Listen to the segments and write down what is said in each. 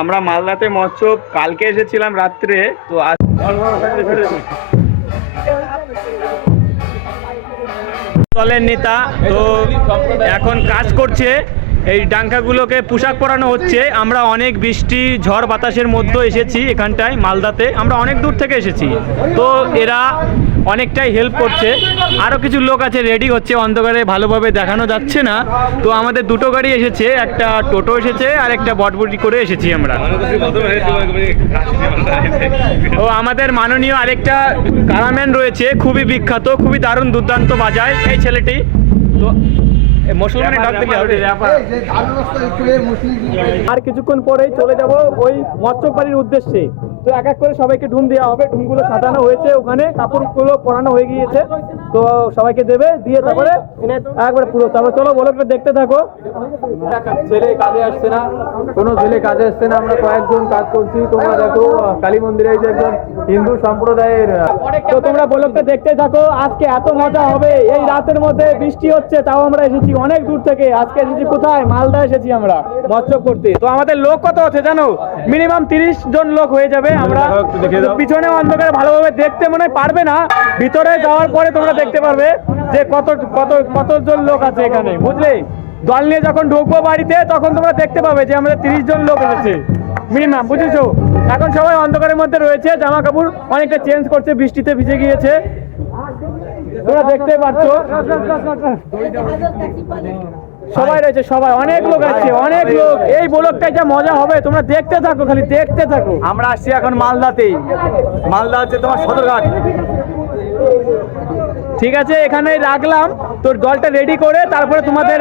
আমরা মালদাতে মহোৎসব কালকে এসেছিলাম রাত্রে, তো আজ দলের নেতা তো এখন কাজ করছে, এই ডাঙ্কাগুলোকে পোশাক পরানো হচ্ছে। আমরা অনেক বৃষ্টি ঝড় বাতাসের মধ্যে এসেছি এখানটায় মালদাতে, আমরা অনেক দূর থেকে এসেছি, তো এরা অনেকটাই হেল্প করছে। আরও কিছু লোক আছে রেডি হচ্ছে, অন্ধকারে ভালোভাবে দেখানো যাচ্ছে না। তো আমাদের দুটো গাড়ি এসেছে, একটা টোটো এসেছে আর একটা বটবটি করে এসেছি আমরা। ও আমাদের মাননীয় আরেকটা কারাম্যান রয়েছে, খুবই বিখ্যাত, খুবই দারুণ দুর্দান্ত বাজায় এই ছেলেটি। তো মুসলমানের ডাক দিলে হবে। আর কিছুক্ষণ পরেই চলে যাব ওই মৎস্য বাড়ির উদ্দেশ্যে। তো এক এক করে সবাইকে ঢুম দেওয়া হবে, ঢুমগুলো সাজানো হয়েছে, ওখানে কাপড়গুলো পরানো হয়ে গিয়েছে, তো সবাইকে দেবে, দিয়ে তারপরে একবারে পুরো। তারপর চলো ব্লগটা দেখতে থাকো। ছেলে কাজে আসছে না, কোনো ছেলে কাজে আসছে না, আমরা কয়েকজন কাজ করছি। তোমরা দেখো কালী মন্দিরে যে একজন হিন্দু সম্প্রদায়ের, তো তোমরা ব্লগটা দেখতে থাকো। আজকে এত মজা হবে, এই রাতের মধ্যে বৃষ্টি হচ্ছে, তাও আমরা এসেছি অনেক দূর থেকে। আজকে এসেছি কোথায়? মালদা এসেছি আমরা মৎস্য করতে। তো আমাদের লোক কত আছে জানো? মিনিমাম 30 জন লোক হয়ে যাবে। আমরা পিছনে অন্ধকারে ভালোভাবে দেখতে মনে পারবে না, ভিতরে যাওয়ার পরে তোমরা দেখতে পারবে যে কত কত কতজন লোক আছে এখানে, বুঝলে? দল নিয়ে যখন ঢুকবো বাড়িতে তখন তোমরা দেখতে পাবে যে আমাদের 30 জন লোক এসেছে মিনিমাম, বুঝেছো? এখন সবাই অন্ধকারের মধ্যে রয়েছে, জামা কাপড় অনেকটা চেঞ্জ করছে, বৃষ্টিতে ভিজে গিয়েছে, তোমরা দেখতে পাচ্ছ। সবাই রয়েছে, সবাই অনেক লোক আছে, অনেক লোক। এই ব্লগটাই যা মজা হবে, তোমরা দেখতে থাকো, খালি দেখতে থাকো। আমরা আসছি এখন মালদাতেই। মালদা হচ্ছে তোমার সদরঘাট। ঠিক আছে, এখানে রাখলাম, তোর দলটা রেডি করে তারপরে তোমাদের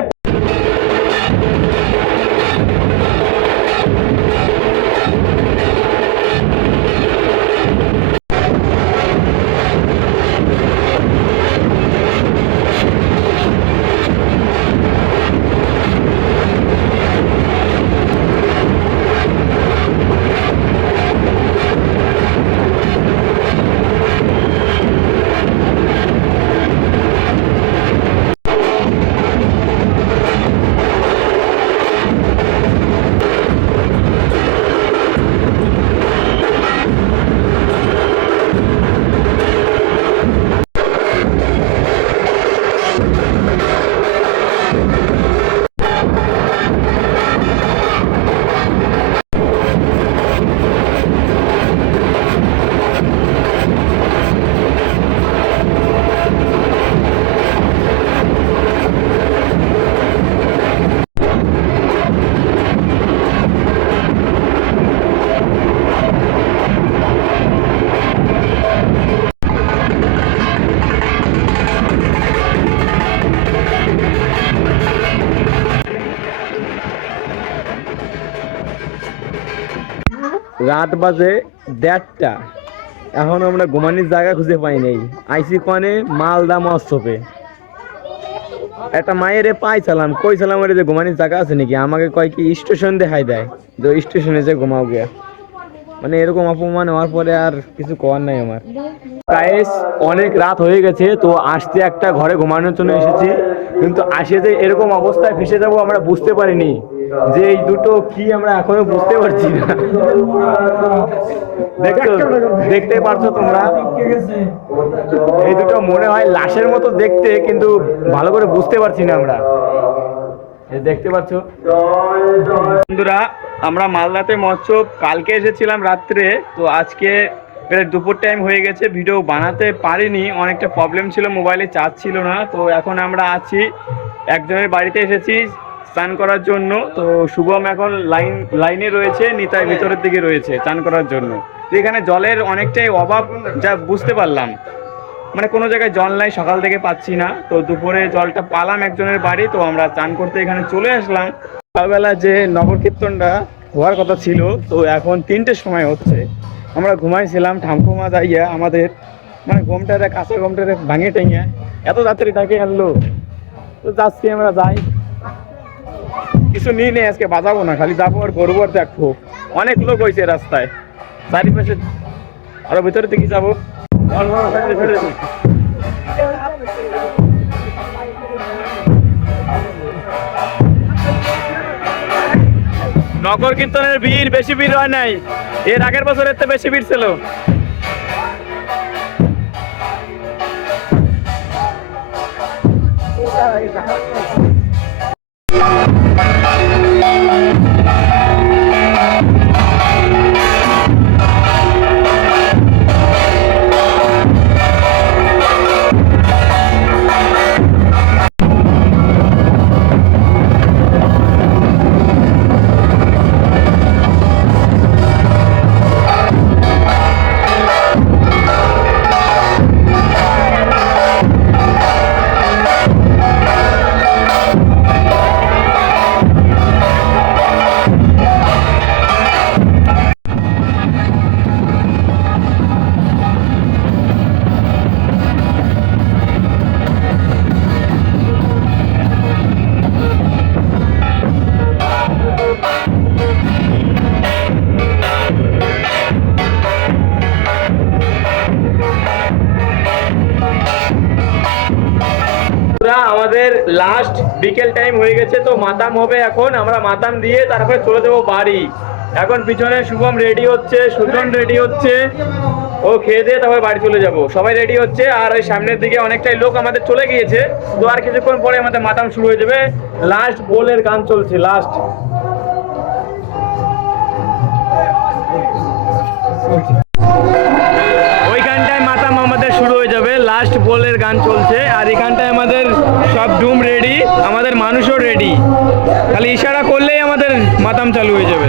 রাত বাজে 1:30টা, এখন আমরা ঘুমানির জায়গা খুঁজে পাই নাই। আইসি কনে মালদা মহোৎসবে। একটা মায়ের পাইছিলাম, কইছিলাম ওরে যে ঘুমানির জায়গা আছে নাকি, আমাকে কয় কি স্টেশন দেখাই দেয়, যে স্টেশনে যে ঘুমাও গিয়া। মানে এরকম অপমান হওয়ার পরে আর কিছু করার নাই আমার। গাইস অনেক রাত হয়ে গেছে, তো আসতে একটা ঘরে ঘুমানোর জন্য এসেছি, কিন্তু আসে যে এরকম অবস্থায় ফেসে যাবো আমরা বুঝতে পারিনি, যে এই দুটো কি আমরা এখনো বুঝতে পারছি না। দেখতে পারছো তোমরা, এই দুটো মনে হয় লাশের মতো দেখতে, কিন্তু ভালো করে বুঝতে পারছি না আমরা। দেখতে পাচ্ছ বন্ধুরা, আমরা মালদাতে মহোৎসব কালকে এসেছিলাম রাত্রে, তো আজকে প্রায় দুপুর টাইম হয়ে গেছে, ভিডিও বানাতে পারিনি, অনেকটা প্রবলেম ছিল, মোবাইলে চার্জ ছিল না। তো এখন আমরা আছি একজনের বাড়িতে এসেছি স্নান করার জন্য। তো শুভম এখন লাইনে রয়েছে, নিতাই ভিতরের দিকে রয়েছে স্নান করার জন্য। তো এখানে জলের অনেকটাই অভাব, যা বুঝতে পারলাম, মানে কোনো জায়গায় জল নাই, সকাল থেকে পাচ্ছি না। তো দুপুরে জলটা পালাম একজনের বাড়ি, তো আমরা চান করতে এখানে চলে আসলাম। সকালবেলা যে নগর কীর্তনটা হওয়ার কথা ছিল, তো এখন 3টের সময় হচ্ছে। আমরা ঘুমাইছিলাম, ঠাকুমা যাইয়া আমাদের মানে ঘুমটারে কাঁচা ঘুমটারে ভাঙে টেঙে এত রাত্রি ডাকে আনলো। তো যাচ্ছি, আমরা যাই, কিছু নিয়ে নেই আজকে, বাজাবো না, খালি যাবো আর করবো আর দেখবো। অনেক লোক হয়েছে রাস্তায়, চারিপাশে আরো ভিতরে দিকে যাবো। নগর কীর্তনের ভিড় বেশি ভিড় হয় নাই, এর আগের বছরের তো বেশি ভিড় ছিল। আমাদের লাস্ট বিকেল টাইম হয়ে গেছে, তো মাতাম হবে এখন, আমরা মাতাম দিয়ে তারপরে চলে যাবো বাড়ি। এখন পিছনে শুভম রেডি হচ্ছে, সুজন রেডি হচ্ছে, ও খেয়ে দিয়ে তারপরে বাড়ি চলে যাব। সবাই রেডি হচ্ছে, আর ওই সামনের দিকে অনেকটাই লোক আমাদের চলে গিয়েছে, তো আর কিছুক্ষণ পরে আমাদের মাতাম শুরু হয়ে যাবে। লাস্ট বোলের গান চলছে, লাস্ট ওইখানটায় মাতাম আমাদের শুরু হয়ে যাবে, লাস্ট বোলের গান চলছে। আর এখানটায় আমাদের সব ডুম রেডি, আমাদের মানুষও রেডি, খালি ইশারা করলেই আমাদের মাতাম চালু হয়ে যাবে।